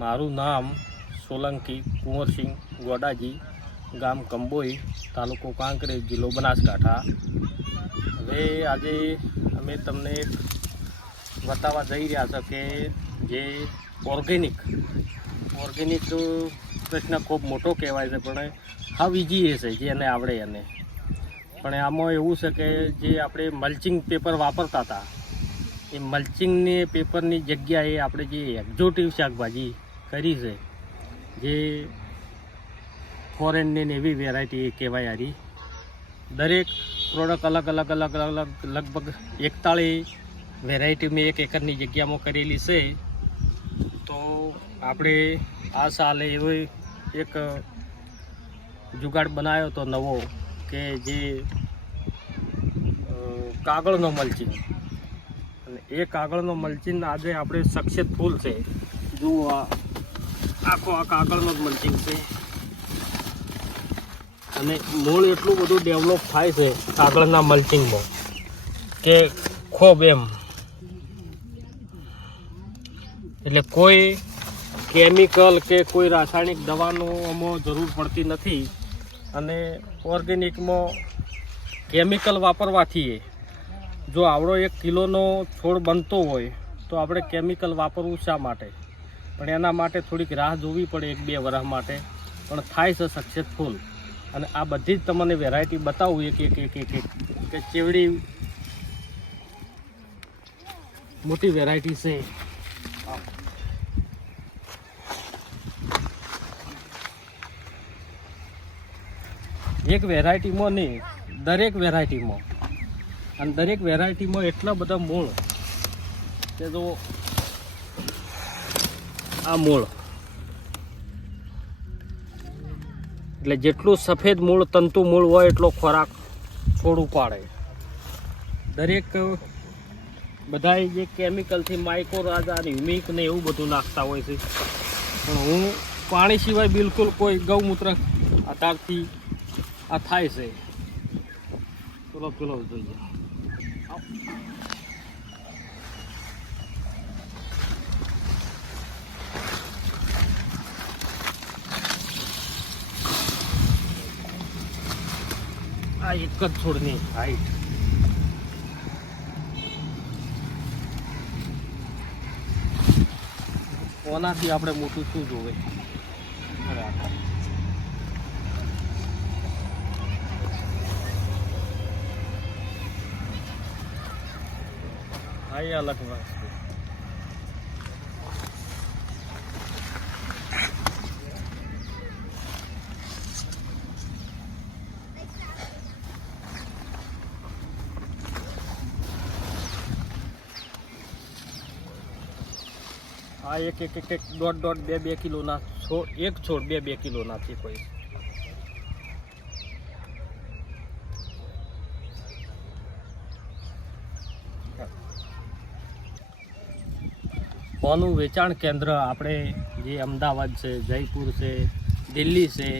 મારું નામ સોલંકી કુંવરસિંહ ગોડાજી, ગામ કંબોઈ, તાલુકો કાંકરેજ, જિલ્લો બનાસકાંઠા. હવે આજે અમે તમને બતાવવા જઈ રહ્યા છે કે જે ઓર્ગેનિક ઓર્ગેનિક પ્રશ્ન ખૂબ મોટો કહેવાય છે, પણ હાવ ઇઝી છે, જે એને આવડે એને. પણ આમાં એવું છે કે જે આપણે મલ્ચિંગ પેપર વાપરતા હતા, એ મલ્ચિંગની પેપરની જગ્યાએ આપણે જે એક્ઝોટિવ શાકભાજી કરી છે. જે ફોરેનની ને એવી વેરાયટી કહેવાય આરી. દરેક પ્રોડક્ટ અલગ અલગ અલગ અલગ લગભગ એકતાળીસ વેરાયટી મેં એક એકરની જગ્યામાં કરેલી છે. તો આપણે આ સાલે એવો એક જુગાડ બનાવ્યો તો નવો કે જે કાગળનો મલ્ચિંગ અને એ કાગળનો મલ્ચિંગ આજે આપણે સક્સેસફુલ છે. જુઓ આ. આખો આ કાગળનો જ મલ્ચિંગ છે. અને મૂળ એટલું બધું ડેવલપ થાય છે કાગળના મલ્ચિંગમાં કે ખૂબ એમ. એટલે કોઈ કેમિકલ કે કોઈ રાસાયણિક દવાનો આમાં જરૂર પડતી નથી. અને ઓર્ગેનિકમાં કેમિકલ વાપરવાથી જો આવડો એક કિલોનો છોડ બનતો હોય, તો આપણે કેમિકલ વાપરવું શા માટે? પણ એના માટે થોડીક રાહ જોવી પડે એક બે વર્ષ માટે. પણ થાય છે સક્સેસફુલ અને આ બધી જ તમને વેરાયટી બતાવું એક એક એક એક એક. કે કેવડી મોટી વેરાયટી છે. એક વેરાયટીમાં નહીં, દરેક વેરાયટીમાં અને દરેક વેરાયટીમાં એટલા બધા મૂળ કે જો આ મૂળ. એટલે જેટલું સફેદ મૂળ, તંતુ મૂળ હોય, એટલો ખોરાક છોડ ઉપાડે. દરેક બધા જે કેમિકલથી માઇક્રોરાજા અને હ્યુમિકને એવું બધું નાખતા હોય છે. પણ હું પાણી સિવાય બિલકુલ કોઈ ગૌમૂત્ર આધારથી આ થાય છે. ચલો ચલો, જોઈએ. આ એક જ છોડની હાઈટ ઓનાથી આપણે મોટું શું જોવે? એ અલગ વાત આ એક એક એક એક દોઢ દોઢ, બે બે કિલોના છોડ એક છોડ બે બે કિલોના છે કોઈ. ઓનું વેચાણ કેન્દ્ર આપણે જે અમદાવાદ છે, જયપુર છે, દિલ્હી છે,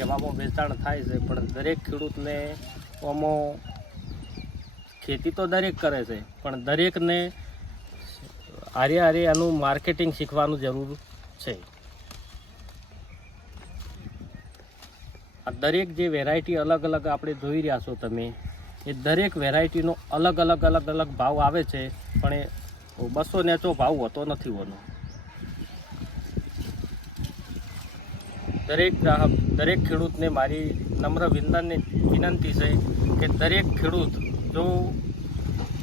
એવામાં વેચાણ થાય છે, પણ દરેક ખેડૂતને આમાં ખેતી તો દરેક કરે છે, પણ દરેકને આરે આરે આનું માર્કેટિંગ શીખવાનું જરૂર છે. આ દરેક જે વેરાયટી અલગ અલગ આપણે જોઈ રહ્યા છો તમે, એ દરેક વેરાયટીનો અલગ અલગ અલગ અલગ ભાવ આવે છે, પણ એ બસો નેચો ભાવ હોતો નથી હોનો. દરેક ગ્રાહક, દરેક ખેડૂતને મારી નમ્ર વિનંતી વિનંતી છે કે દરેક ખેડૂત જો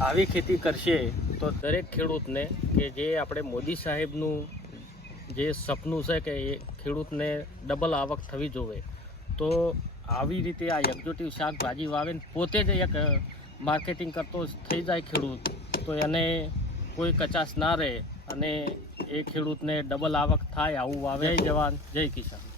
આવી ખેતી કરશે તો દરેક ખેડૂતને કે જે આપણે મોદી સાહેબનું જે સપનું છે કે એ ખેડૂતને ડબલ આવક થવી જોવે, તો આવી રીતે આ એક્ઝોટિવ શાકભાજી વાવેને પોતે જ એક માર્કેટિંગ કરતો થઈ જાય ખેડૂત, તો એને કોઈ કચાશ ના રહે અને એ ખેડૂતને ડબલ આવક થાય આવું વાવે. જય જવાન, જય કિસાન.